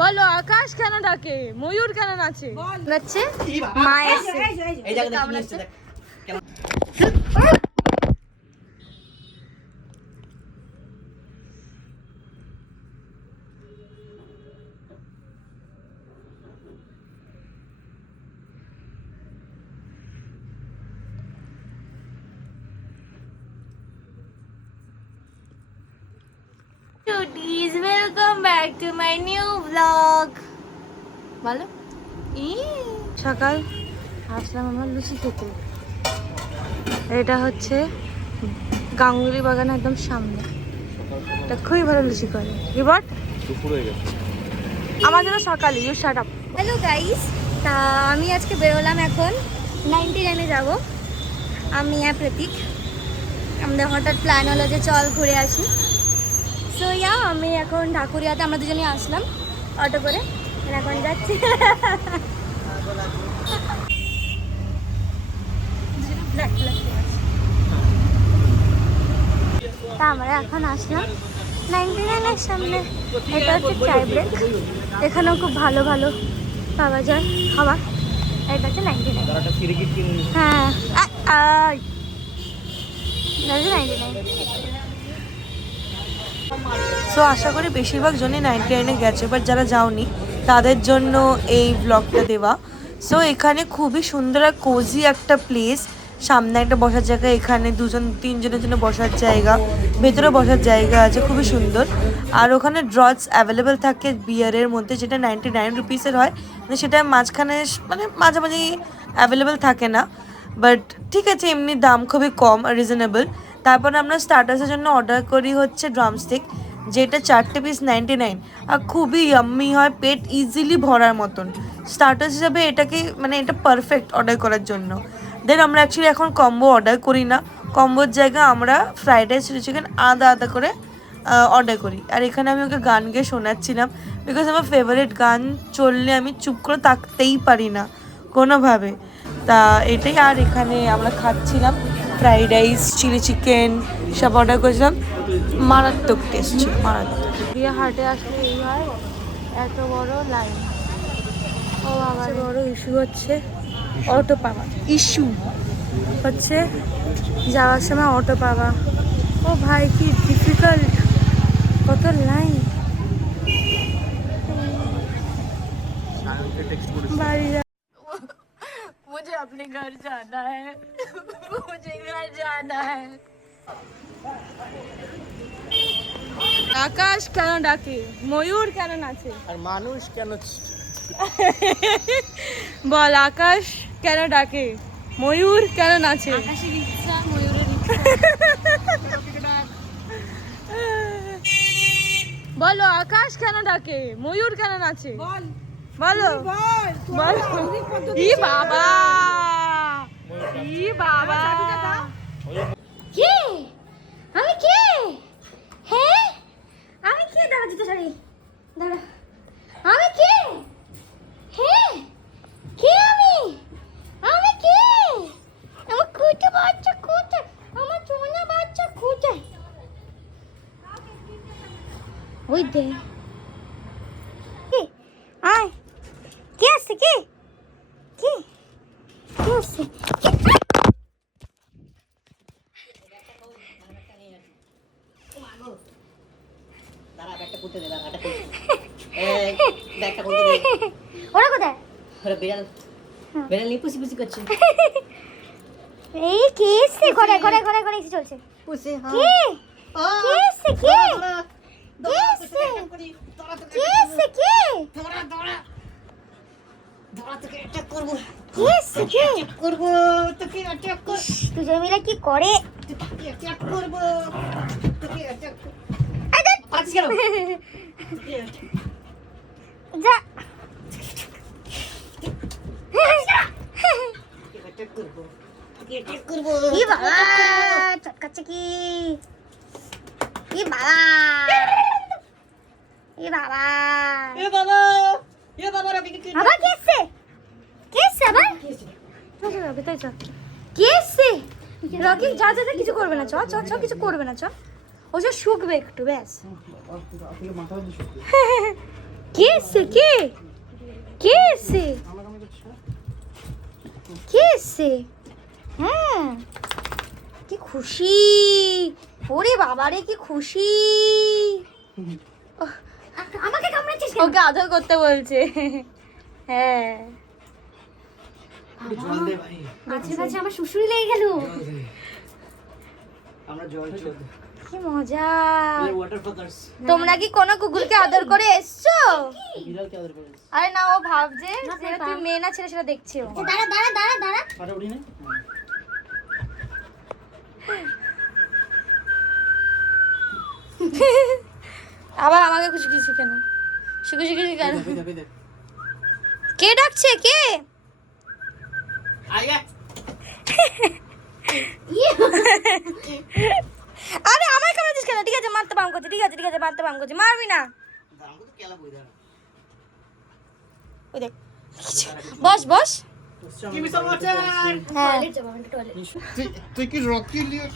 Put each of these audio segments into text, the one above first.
বলো আকাশ কেন ডাকে, ময়ূর কেন নাচে? নাচছে মা এসে। এই জায়গা দেখি নিচে দেখ কেমন। Cuties, welcome back to my new vlog. বলো সকাল আসলাম আমরা লুচি খেতে। এটা হচ্ছে গাঙ্গুলি বাগান একদম সামনে। এটা খুবই ভালো লুচি করে। রিবট দুপুর হয়ে গেছে আমাদের সকালে। You shut up. Hello guys, তা আমি আজকে বেরোলাম এখন 99-এ যাব। আমি আর প্রতীক, আমাদের হঠাৎ প্ল্যান হলো যে চল ঘুরে আসি। সো আমি এখন ঢাকুরিয়াতে আমরা দুজনে আসলাম অটো করে, এখন যাচ্ছি। তা আমরা এখন আসলাম 99-এর সামনে। এটা হচ্ছে চাই ব্রেক, এখানেও খুব ভালো ভালো পাওয়া যায় খাবার। এটা হচ্ছে 99। হ্যাঁ 99। সো আশা করি বেশিরভাগ জনই 99-এ গেছে, বাট যারা যাওনি তাদের জন্য এই ব্লগটা দেওয়া। সো এখানে খুবই সুন্দর আর কোজি একটা প্লেস। সামনে একটা বসার জায়গা, এখানে 2-3 জনের জন্য বসার জায়গা, ভেতরে বসার জায়গা আছে, খুবই সুন্দর। আর ওখানে ড্রটস অ্যাভেলেবেল থাকে বিয়ারের মধ্যে, যেটা 99 রুপিসের হয়, মানে সেটা মাঝখানে মানে মাঝামাঝি অ্যাভেলেবেল থাকে না, বাট ঠিক আছে, এমনি দাম খুবই কম আর রিজনেবল। তারপর আমরা স্টার্টার্সের জন্য অর্ডার করি হচ্ছে ড্রামস্টিক, যেটা 4টে পিস 99, আর খুবই ইয়াম্মি হয়, পেট ইজিলি ভরার মতন। স্টার্টার্স হিসাবে এটাকে মানে এটা পারফেক্ট অর্ডার করার জন্য। দেন আমরা অ্যাকচুয়ালি এখন কম্বো অর্ডার করি না, কম্বোর জায়গায় আমরা ফ্রাইড রাইস চিলি চিকেন আলাদা আলাদা করে অর্ডার করি। আর এখানে আমি ওকে গান গেয়ে শোনাচ্ছিলাম, বিকজ আমার ফেভারিট গান চললে আমি চুপ করে থাকতেই পারি না কোনোভাবে। তা এটাই। আর এখানে আমরা খাচ্ছিলাম ফ্রাইড রাইস চিলি চিকেন সব অর্ডার করেছিলাম, মারাত্মক টেস্ট ছিল, মারাত্মক। দিয়ে হাটে আসলে এই হয়, এত বড় লাইন। ও বাবা, বড় ইস্যু হচ্ছে অটো পাওয়া। ইস্যু হচ্ছে যাওয়ার সময় অটো পাওয়া। ও ভাই কি ডিফিকাল্ট, কত লাইন। বাড়ি मुझे अपने घर जाना है, मुझे घर जाना है। আকাশ কেন ডাকে, ময়ূর কেন নাচে, আর মানুষ কেন বল আকাশ কেন ডাকে, ময়ূর কেন নাচে? বলো আকাশ কেন ডাকে, ময়ূর কেন নাচে? বলো বল। ই বাবা, ই বাবা, কে আমি, কে হ্যাঁ আমি কে? দাঁড়া জুতো শাড়ি, দাঁড়া, আমি কে? হ্যাঁ কে আমি? আমি কে? আমার কুটে বাচ্চা কোথায়? আমার সোনা বাচ্চা কোথায়? ওই দে, আয়, কে আসছে? কে কে কে আসছে? ওরা কোথায়? বেড়াল নিয়ে পুষি পুষি করছে। এই কে এসছে? ঘরে ঘরে ঘরে ঘরে এসে চলছে। পুষি কে কে এসছে? কে কে এসছে? কে এসছে? কে দৌড়া দৌড়া দৌড়া, তোকে অ্যাটাক করব, কে এসছে? কে করব, তোকে অ্যাটাক কর, দুজন মিলে কি করে? তোকে অ্যাটাক করব, তোকে অ্যাটাক কর। এই দেখ, পাচ্ছিস কেন? যা অ্যাটাক করব, তোকে অ্যাটাক করব। ই বাবা, চটকাচ্ছে কি? ই বাবা, ই বাবা, এ বাবা, এ বাবা, রবি কি আবার কে এসছে? কে এসছে আবার? তাই চ। কে এসছে? রকি যা যা যা, কিছু করবে না, চ চ চ, কিছু করবে না, চ। ও যে শুকবে একটু ব্যাস। কে এসছে? কে কে এসছে? কে এসছে? হ্যাঁ, কি খুশি! ওরে বাবারে কি খুশি! আমাকে কামড়াচ্ছিস কেন? ওকে আদর করতে বলছে। হ্যাঁ, গাছের কাছে আমার শুশুরি লেগে গেল। কি মজা! তোমরা কি কোনো কুকুরকে আদর করে এসছো? আরে না, ও ভাবছে যে তুই মেয়ে না ছেলে সেটা দেখছে ও। দাঁড়া দাঁড়া দাঁড়া দাঁড়া। আবার আমাকে খুশি খুশি কেন? খুশি খুশি কেন? কে ডাকছে? কে? আরে আমার কামড়াচ্ছিস কেন? ঠিক আছে, মারতে পাম করছি। ঠিক আছে ঠিক আছে, মারতে পাম করছি। মারবি না। ওই দেখ, বস বস। হ্যাঁ, তুই কি রকি লিও?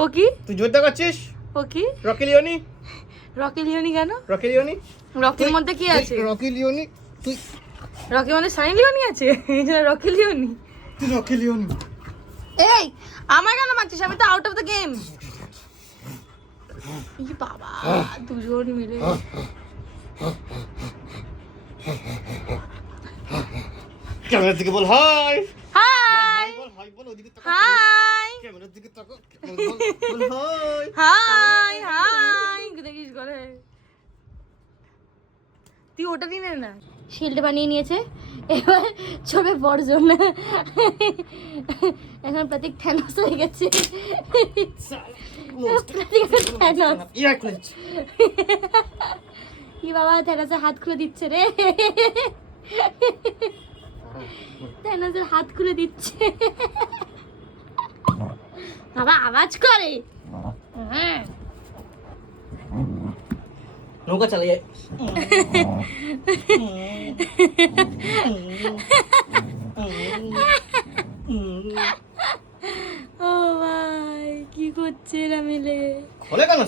ও কি? তুই যুদ্ধ করছিস? ও কি? Rocky Leone? রকি লিওনি কেন? Rocky Leone? রকির মধ্যে কি আছে? Rocky Leone? তুই রকির মধ্যে সানি লিওনি আছে? Rocky Leone. তুই রকি লিওনি? এই, আমার কেন মারছিস? আমি তো আউট অফ দ্য গেম। ই বাবা, দুজন মিলে। ক্যামেরার দিকে বল হাই। হাই বল হাই, বল ওদিকে তাকা। হাই ক্যামেরার দিকে তাকা। বল হাই। হাই হাই, দেখিস করে। তুই ওটা নিয়ে নে না। শিল্ড বানিয়ে নিয়েছে, এবার ছবে বর্জন। এখন প্রতীক থ্যানোস হয়ে গেছে। প্রতীক থ্যানোস। কি বাবা, থ্যানোসের হাত খুলে দিচ্ছে রে। থ্যানোসের হাত খুলে দিচ্ছে। বাবা আওয়াজ করে। হ্যাঁ, নৌকা চালিয়ে ও ভাই, কি করছে এরা মিলে? খোলে কেন?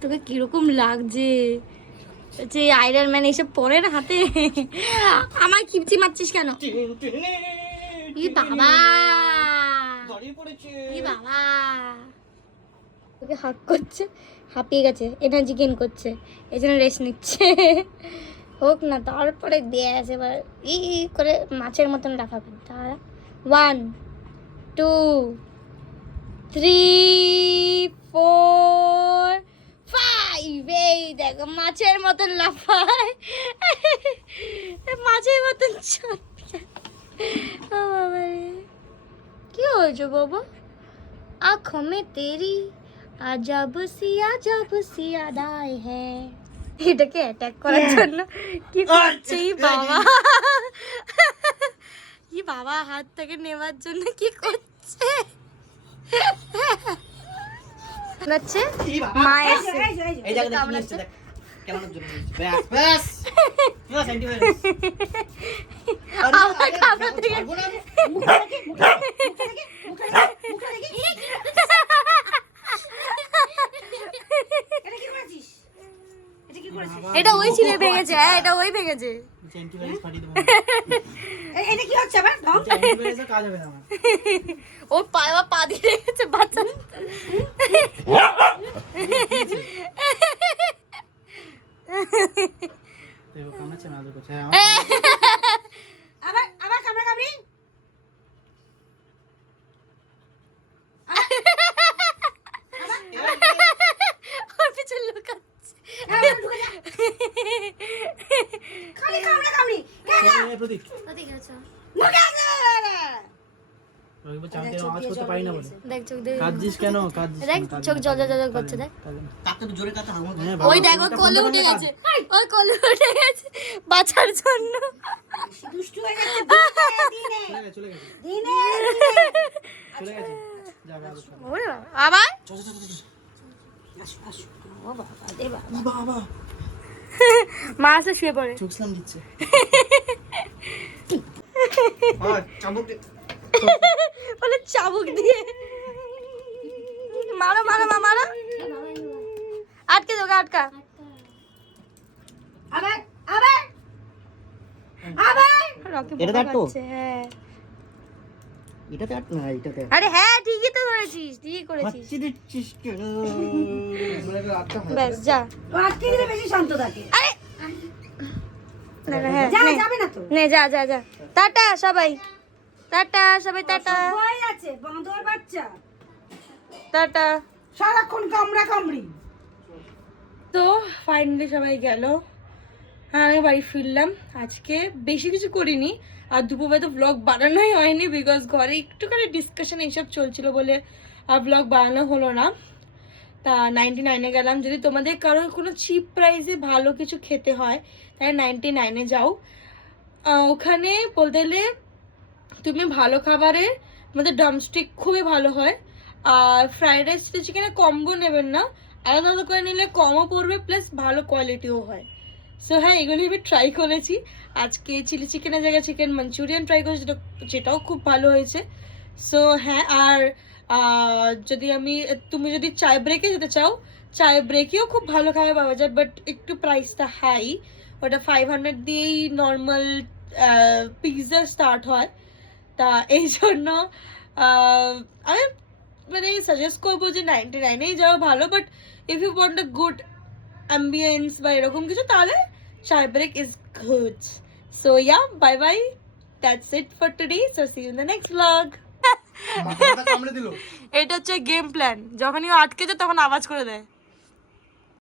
তোকে কিরকম লাগছে? যে আয়রন ম্যান এসব পরে না হাতে। আমার কিপচি মারছিস কেন? ই বাবা, ই বাবা, তোকে হাক করছে, হাঁপিয়ে গেছে, এনার্জি গেইন করছে, এই জন্য রেস্ট নিচ্ছে। হোক না, তারপরে ব্যাস এবার ই করে মাছের মতন লাফাবে। তারা 1 2 3 4 5, এই দেখো মাছের মতন লাফায়। মাছের মতন চটকে। ও বাবা রে, কি হয়েছে বাবা? आँखों में तेरी अजब सी अदाएं हैं। এটাকে অ্যাটাক করার জন্য কি করছে ই বাবা? ই বাবা হাত থেকে নেওয়ার জন্য কি করছে? নাচছে মা এসে। এই জায়গা দেখে নিয়ে এসছে, দেখ কেমন জন্য ব্যাস ব্যাস পুরো সেন্টিমেন্টস। আমার কামড়াতে গেছে। এটা ওই ছিলে ভেঙেছে। হ্যাঁ, এটা ওই ভেঙেছে। সেন্টিমেন্টস ফাটি দেব। এটা কি হচ্ছে আবার? সেন্টিমেন্টস কাজ হবে না আমার। ও পা দিয়ে রেখেছে বাচ্চা। দেখো কামড়াচ্ছে না, দেখো হ্যাঁ আবার আবার কামড়া কামড়ি। ওর পিছনে লুকাচ্ছে। খালি কামড়া কামড়ি। এই প্রতীক ঠিক আছে, মুখে আছে। ওইবার চামচে আওয়াজ করতে পারি না বলে। দেখ চোখ দেখ, কাঁদছিস কেন? কাঁদছিস দেখ কেন? চোখ জল জল জল করছে। দেখ কাঁদতে তো জোরে কাঁদতে হবে। হ্যাঁ ওই দেখ, ওই কোলে উঠে গেছে, ওই কোলে উঠে গেছে বাঁচার জন্য। দুষ্টু হয়ে যাচ্ছে দিনে চলে গেছে দিনে। চলে গেছে যাবে আবার। ওরে বাবা, আবার চল চল চল। ও বাবা দে বাবা। বাবা মা আসলে শুয়ে পড়ে। চোখ সাম দিচ্ছে। আর চাবুক দে। বলে চাবুক দিয়ে। আটকা আবার আবার আবার রকি এটাতে আটকো? হ্যাঁ এটাতে আট না এটাতে আরে হ্যাঁ ঠিকই তো ধরেছিস, ঠিকই করেছিস। হাঁচি দিচ্ছিস কেন? ব্যাস যা। ও আটকে দিলে বেশি শান্ত থাকে। আরে না, না, হ্যাঁ, যা নে। যাবে না তো। নে যা যা যা। টাটা সবাই, টাটা সবাই, টাটা ভয় আছে বাঁদর বাচ্চা টাটা। সারাক্ষণ কামড়া কামড়ি। তো ফাইনালি সবাই গেল, হ্যাঁ আমি বাড়ি ফিরলাম। আজকে বেশি কিছু করিনি, আর দুপুরবেলা তো ব্লগ বানানোই হয়নি, বিকজ ঘরে একটুখানি ডিসকাশন এইসব চলছিল বলে আর ব্লগ বানানো হলো না। তা 99-এ গেলাম। যদি তোমাদের কারোর কোনো চিপ প্রাইসে ভালো কিছু খেতে হয় তাহলে 99-এ যাও। ওখানে বলতে গেলে তুমি ভালো খাবারের আমাদের ড্রামস্টিক খুবই ভালো হয়, আর ফ্রাইড রাইস চিকেনের কম্বো নেবেন না, আলাদা আলাদা করে নিলে কমও পড়বে প্লাস ভালো কোয়ালিটিও হয়। সো হ্যাঁ, এগুলি আমি ট্রাই করেছি। আজকে চিলি চিকেনের জায়গায় চিকেন মাঞ্চুরিয়ান ট্রাই করেছি, যেটাও খুব ভালো হয়েছে। সো হ্যাঁ, আর তুমি যদি চায় ব্রেকে যেতে চাও, চায় ব্রেকেও খুব ভালো খাবার পাওয়া যায়, বাট একটু প্রাইসটা হাই। ওটা 500 দিয়েই নর্মাল পিৎজা স্টার্ট হয়। তা এই জন্য আমি মানে সাজেস্ট করবো যে 99-এই যাওয়া ভালো, but if you want a good ambience বা এরকম কিছু তাহলে Chai break is good. So yeah, bye bye, that's it for today. So see you in the next blog. মাথাটা কামড়ে দিল। এটা হচ্ছে গেম প্ল্যান, যখনই ও আটকে যায় তখন আওয়াজ করে দেয়।